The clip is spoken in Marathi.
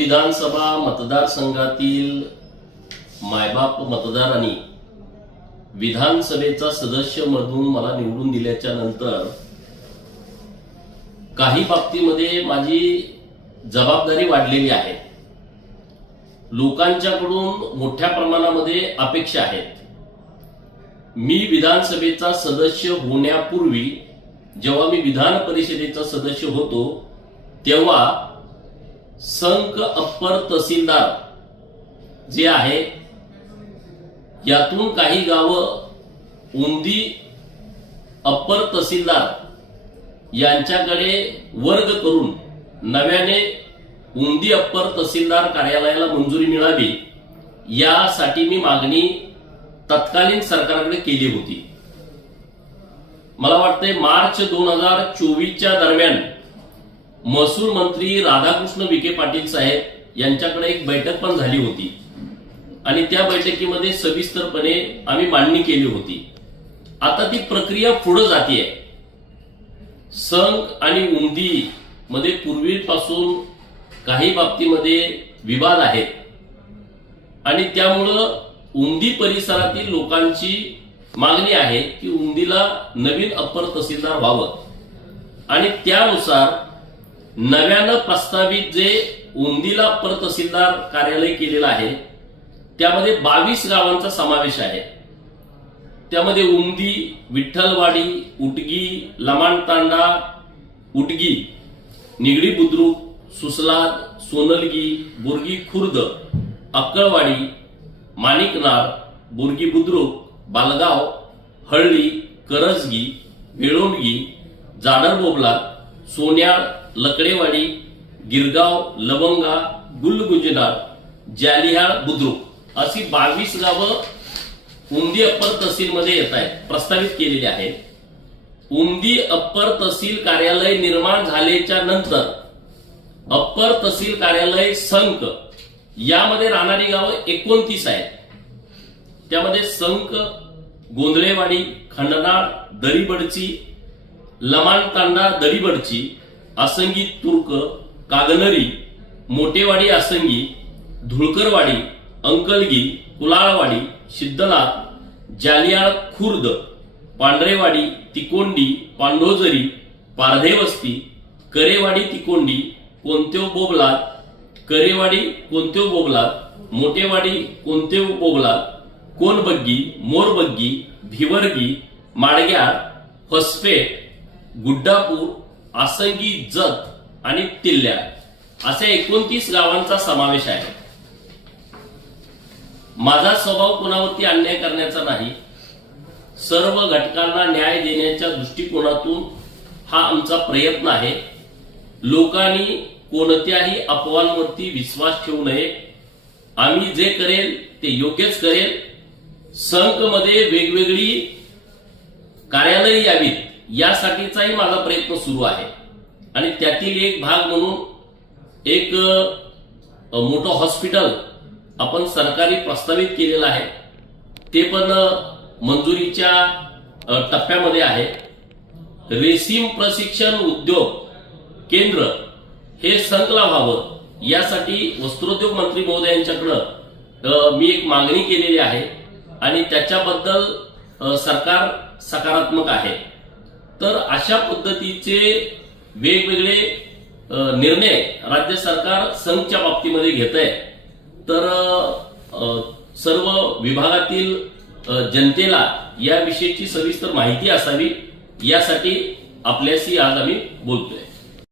विधानसभा मतदारसंघातील मायबाप मतदारांनी विधानसभेचा सदस्य म्हणून मला निवडून दिल्याच्या नंतर काही बाबतीमध्ये माझी जबाबदारी वाढलेली आहे. लोकांच्याकडून मोठ्या प्रमाणामध्ये अपेक्षा आहेत. मी विधानसभेचा सदस्य होण्यापूर्वी जेव्हा मी विधान परिषदेचा सदस्य होतो तेव्हा संक अप्पर तहसीलदार जे आहे यातून काही गावं उंदी अप्पर तहसीलदार यांच्याकडे वर्ग करून नव्याने उंदी अप्पर तहसीलदार कार्यालयाला मंजुरी मिळावी यासाठी मी मागणी तत्कालीन सरकारकडे केली होती. मला वाटतंय मार्च दोन हजार चोवीसच्या दरम्यान महसूल मंत्री राधाकृष्ण विखे पाटील साहेब यांच्याकडे एक बैठक पण झाली होती. आणि त्या बैठकीमध्ये सविस्तरपणे आम्ही मांडणी केली होती. आता ती प्रक्रिया पुढे जाते संघ आणि उंदी मध्ये पूर्वीपासून काही बाबतीमध्ये विवाद आहेत. आणि त्यामुळं उंदी परिसरातील लोकांची मागणी आहे की उंदीला नवीन अप्पर तहसीलदार व्हावं. आणि त्यानुसार नव्यानं प्रस्तावित जे उंदीला अप्पर तहसीलदार कार्यालय केलेलं आहे त्यामध्ये बावीस गावांचा समावेश आहे. त्यामध्ये उंदी विठ्ठलवाडी उटगी लमाणतांडा उटगी निगडी बुद्रुक सुसलाद सोनलगी बुर्गी खुर्द अक्कळवाडी माणिकनाळ बुर्गी बुद्रुक बालगाव हळ्ळी करजगी वेळोंडगी जाडरबोबला सोन्याळ लकडेवाडी गिरगाव लवंगा गुलगुंजनार जालिहाळ बुद्रुक अशी बावीस गावं उमदी अप्पर तहसीलमध्ये येत आहेत प्रस्तावित केलेली आहेत. उमदी अप्पर तहसील कार्यालय निर्माण झाल्याच्यानंतर अप्पर तहसील कार्यालय संक यामध्ये राहणारी गावं एकोणतीस आहेत. त्यामध्ये संक गोंधळेवाडी खंडनाळ दरीबडची लमाणतांडा दरीबडची आसंगी तुर्क कागनरी मोटेवाडी आसंगी धुळकरवाडी अंकलगी कुलाळवाडी शिद्दला जालियाळ खुर्द पांढरेवाडी तिकोंडी पांडोजरी पारधेवस्ती करेवाडी तिकोंडी कोणत्यो बोबलात करेवाडी कोणत्यो बोबलात मोठेवाडी कोणत्यो बोबलात कोनबग्गी मोरबग्गी भिवरगी माडग्याळ फसपेट गुड्डापूर आसंगी जत आणि तिल्ल्या अशा एकोणतीस गावांचा समावेश आहे. माझा स्वभाव कुणावरती अन्याय करण्याचा नाही. सर्व घटकांना न्याय देण्याच्या दृष्टिकोनातून हा आमचा प्रयत्न आहे. लोकांनी कोणत्याही अपवांवरती विश्वास ठेवू नये. आम्ही जे करेल ते योग्यच करेल. संकमध्ये वेगवेगळी कार्यालय यावीत. यासाठीचाही माझा प्रयत्न सुरू आहे. आणि त्यातील एक भाग म्हणून एक मोठं हॉस्पिटल आपण सरकारी प्रस्तावित केलेलं आहे. ते पण मंजुरीच्या टप्प्यामध्ये आहे. रेशीम प्रशिक्षण उद्योग केंद्र हे संकला व्हावं यासाठी वस्त्रोद्योग मंत्री महोदयांच्याकडं मी एक मागणी केलेली आहे. आणि त्याच्याबद्दल सरकार सकारात्मक आहे. तर अशा पद्धतीचे वेगवेगळे निर्णय राज्य सरकार संघच्या बाबतीमध्ये घेत आहे तर सर्व विभागातील जनतेला याविषयीची सविस्तर माहिती असावी यासाठी आपल्याशी आज आम्ही बोलतोय.